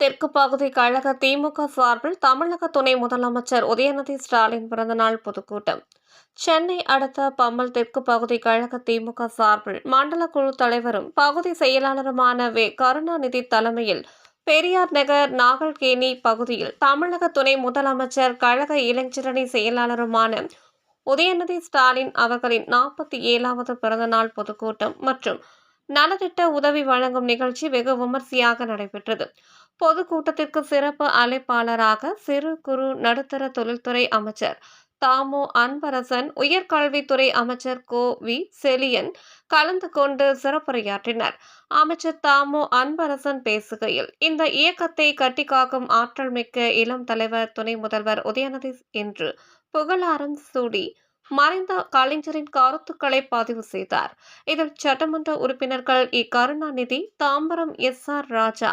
தெற்கு பகுதி கழக திமுக சார்பில் தமிழக துணை முதலமைச்சர் உதயநிதி ஸ்டாலின் பிறந்தநாள் பொதுக்கூட்டம். சென்னை அடுத்த பம்மல் தெற்கு பகுதி கழக திமுக சார்பில் மண்டல குழு தலைவரும் பகுதி செயலாளருமான வே. கருணாநிதி தலைமையில் பெரியார் நகர் நாகல்கேணி பகுதியில் தமிழக துணை முதலமைச்சர் கழக இளைஞரணி செயலாளருமான உதயநிதி ஸ்டாலின் அவர்களின் நாற்பத்தி ஏழாவது பிறந்தநாள் பொதுக்கூட்டம் மற்றும் நலத்திட்ட உதவி வழங்கும் நிகழ்ச்சி வெகு விமர்சையாக நடைபெற்றது. பொதுக்கூட்டத்திற்கு சிறப்பு அழைப்பாளராக சிறு குறு நடுத்தர தொழில்துறை அமைச்சர் தாமோ அன்பரசன் உயர்கல்வித்துறை அமைச்சர் கோ வி செலியன் கலந்து கொண்டு சிறப்புரையாற்றினர். அமைச்சர் தாமோ அன்பரசன் பேசுகையில் இந்த இயக்கத்தை கட்டிக்காக்கும் ஆற்றல் மிக்க இளம் தலைவர் துணை முதல்வர் உதயநிதி என்று புகழாரம் சூடி மறைந்த கலைஞரின் கருத்துக்களை பதிவு செய்தார். இதில் சட்டமன்ற உறுப்பினர்கள் E Karunanidhi Tambaram S. R. Raja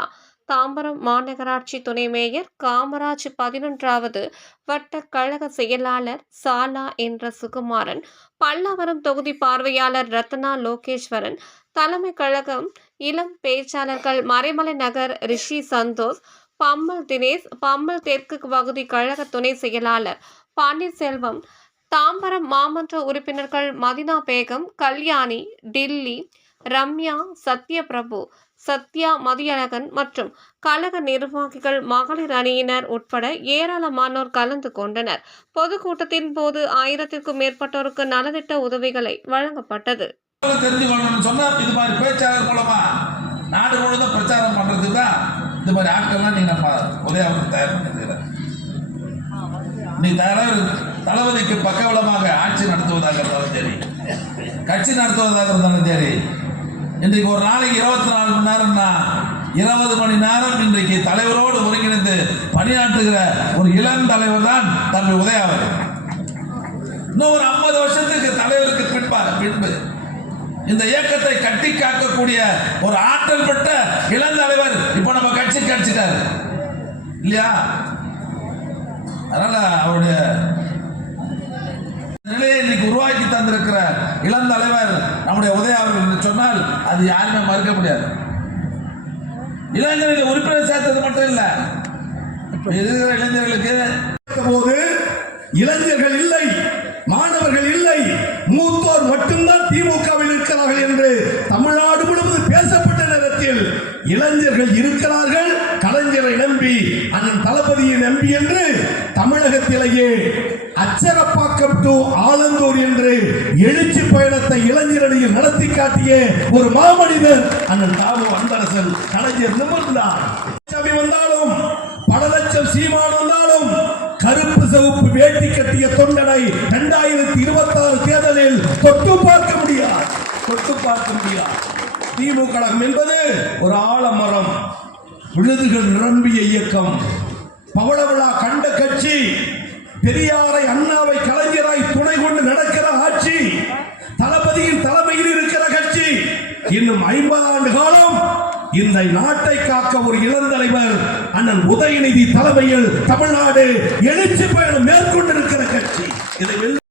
Tambaram மாநகராட்சி துணை மேயர் காமராஜ் பதினொன்றாவது வட்ட கழக செயலாளர் சாலா என்ற சுகுமாரன் பல்லாவரம் தொகுதி பார்வையாளர் ரத்னா லோகேஸ்வரன் தலைமை கழகம் இளம் பேச்சாளர்கள் மறைமலை நகர் ரிஷி சந்தோஷ் பம்மல் தினேஷ் பம்மல் தெற்கு பகுதி கழக துணை செயலாளர் பன்னீர்செல்வம் தாம்பரம் மாமன்ற உறுப்பினர்கள் மதினா பேகம் கல்யாணி டில்லி ரம்யா சத்யபிரபு சத்யா மதியழகன் மற்றும் கழக நிர்வாகிகள் மகளிர் அணியினர் உட்பட ஏராளமானோர் கலந்து கொண்டனர். பொதுக்கூட்டத்தின் போது ஆயிரத்திற்கும் மேற்பட்டோருக்கு நலத்திட்ட உதவிகளை வழங்கப்பட்டது. நாடு முழுவதும் பிரச்சாரம் பண்றதுக்கு தான் இந்த மாதிரி ஆட்கள்லாம் நீங்க நம்ம உதயாவுக்கு தயார் பண்ணி நீ இருக்கு தளபதிக்கு பக்கவளமாக ஆட்சி நடத்துவதாக இருந்தாலும் சரி கட்சி நடத்துவதாக இருந்தாலும் சரி இன்றைக்கு ஒரு நாளைக்கு இருபத்தி நாலு மணி நேரம்னா இருபது மணி நேரம் இன்றைக்கு தலைவரோடு ஒருங்கிணைந்து பணியாற்றுகிற ஒரு இளம் தலைவர் தான் தம்பி உதயாவர். இன்னும் ஒரு ஐம்பது வருஷத்துக்கு தலைவருக்கு பின்பார் பின்பு இந்த இயக்கத்தை கட்டி காக்கக்கூடிய ஒரு ஆற்றல் பெற்ற இளந்தலைவர் இப்போ நம்ம கட்சி கிடைச்சிட்டாரு இல்லையா? அதனால அவருடைய என்று சொன்னால் அது யாருமே மறுக்க முடியாது. இளைஞர்கள் உறுப்பினர் சேர்த்தது மட்டும் இல்ல. இருக்கிற இளைஞர்களுக்கு போது இளைஞர்கள் இல்லை மாணவர்கள் இல்லை மூத்தோர் மட்டும்தான் திமுகவில் இருக்கிறார்கள் என்று தமிழ்நாடு முழுவதும் பேசப்பட்ட நேரத்தில் இளைஞர்கள் இருக்கிறார்கள். கலைஞரை நம்பி அண்ணன் தளபதியை நம்பி என்று தமிழகத்திலேயே அச்சரப்பாக்கம் டு ஆலந்தூர் என்று எழுச்சி பயணத்தை இளைஞரணியில் நடத்தி காட்டிய ஒரு மாமனிதர் அண்ணன் தாமு அன்பரசன் கலைஞர் நிமிர்ந்தார். சபை வந்தாலும் பல லட்சம் சீமான் வந்தாலும் கருப்பு சிவப்பு வேட்டி கட்டிய தொண்டனை இரண்டாயிரத்தி இருபத்தி ஆறு தேர்தலில் தொட்டு பார்க்க முடியாது. தொட்டு பார்க்க முடியாது. திமுக கழகம் என்பது ஒரு ஆலமரம். விழுதுகள் நிரம்பிய இயக்கம். பவள விழா கண்ட கட்சி பெரியாரை அண்ணாவை கலைஞராய் துணை கொண்டு நடக்கிற ஆட்சி தளபதியின் தலைமையில் இருக்கிற கட்சி இன்னும் ஐம்பது ஆண்டு காலம் இந்த நாட்டை காக்க ஒரு இளந்தலைவர் அண்ணன் உதயநிதி தலைமையில் தமிழ்நாடு எழுச்சி பயணம் மேற்கொண்டிருக்கிற கட்சி. இதை